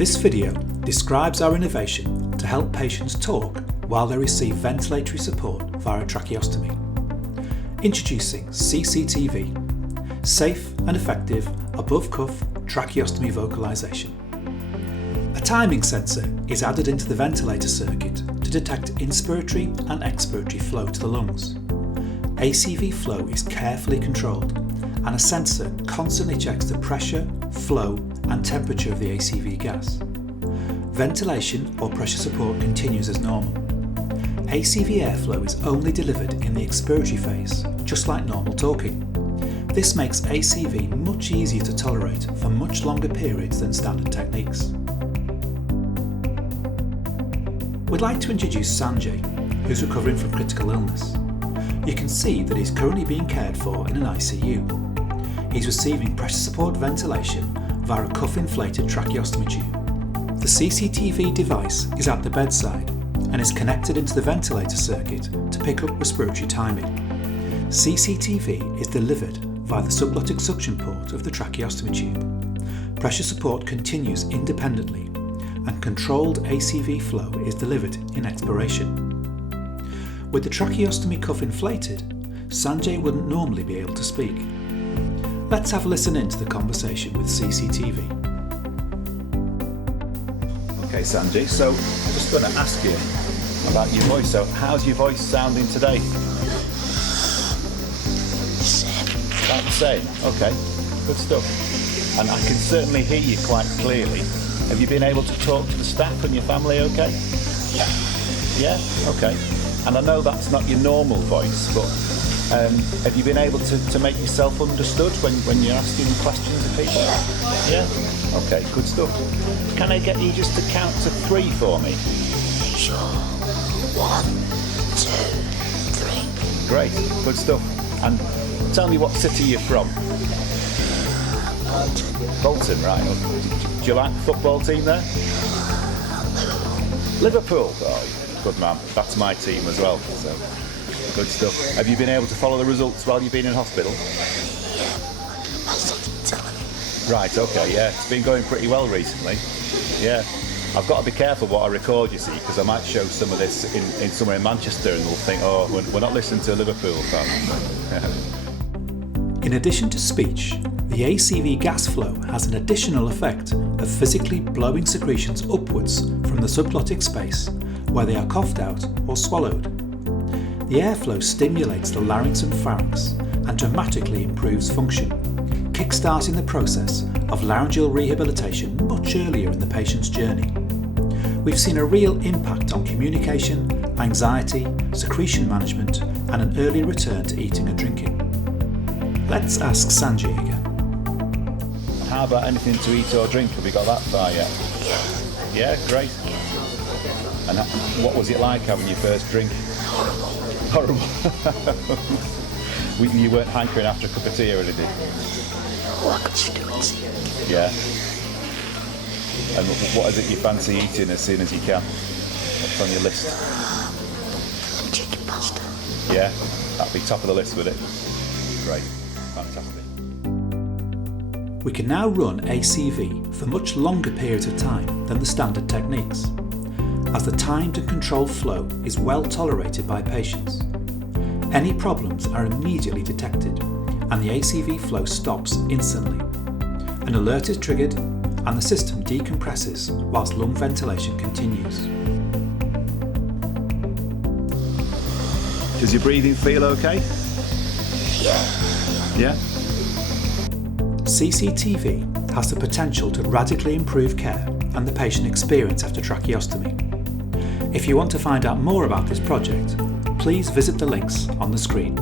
This video describes our innovation to help patients talk while they receive ventilatory support via tracheostomy. Introducing SEACTV, safe and effective above-cuff tracheostomy vocalisation. A timing sensor is added into the ventilator circuit to detect inspiratory and expiratory flow to the lungs. ACV flow is carefully controlled, and a sensor constantly checks the pressure, flow and temperature of the ACV gas. Ventilation or pressure support continues as normal. ACV airflow is only delivered in the expiratory phase, just like normal talking. This makes ACV much easier to tolerate for much longer periods than standard techniques. We'd like to introduce Sanjay, who's recovering from critical illness. You can see that he's currently being cared for in an ICU. He's receiving pressure support ventilation via a cuff-inflated tracheostomy tube. The SEACTV device is at the bedside and is connected into the ventilator circuit to pick up respiratory timing. SEACTV is delivered via the subglottic suction port of the tracheostomy tube. Pressure support continues independently and controlled ACV flow is delivered in expiration. With the tracheostomy cuff inflated, Sanjay wouldn't normally be able to speak. Let's have a listen into the conversation with SEACTV. Okay Sanjay, so I'm just going to ask you about your voice. So how's your voice sounding today? About the same. Okay, good stuff. And I can certainly hear you quite clearly. Have you been able to talk to the staff and your family okay? Yeah? Okay. And I know that's not your normal voice, but have you been able to make yourself understood when you're asking questions of people? Yeah? Okay, good stuff. Can I get you just to count to 3 for me? Sure. 1, 2, 3. Great, good stuff. And tell me what city you're from. Bolton. Bolton, right. Do you like the football team there? Liverpool. Oh, good man. That's my team as well. So good stuff. Have you been able to follow the results while you've been in hospital? Yeah. I started telling him. Right, okay, yeah. It's been going pretty well recently. Yeah. I've got to be careful what I record, you see, because I might show some of this in somewhere in Manchester and they'll think, oh, we're not listening to a Liverpool fan. In addition to speech, the ACV gas flow has an additional effect of physically blowing secretions upwards from the subglottic space where they are coughed out or swallowed. The airflow stimulates the larynx and pharynx and dramatically improves function, kick-starting the process of laryngeal rehabilitation much earlier in the patient's journey. We've seen a real impact on communication, anxiety, secretion management and an early return to eating and drinking. Let's ask Sanjay again. How about anything to eat or drink? Have we got that far yet? Yeah. Yeah, great. And what was it like having your first drink? Horrible. You weren't hankering after a cup of tea or anything? What could you do it? Yeah. And what is it you fancy eating as soon as you can? What's on your list? Chicken pasta. Yeah, that'd be top of the list, would it? Great, fantastic. We can now run ACV for much longer periods of time than the standard techniques, as the timed and controlled flow is well tolerated by patients. Any problems are immediately detected and the ACV flow stops instantly. An alert is triggered and the system decompresses whilst lung ventilation continues. Does your breathing feel okay? Yeah? SEACTV has the potential to radically improve care and the patient experience after tracheostomy. If you want to find out more about this project, please visit the links on the screen.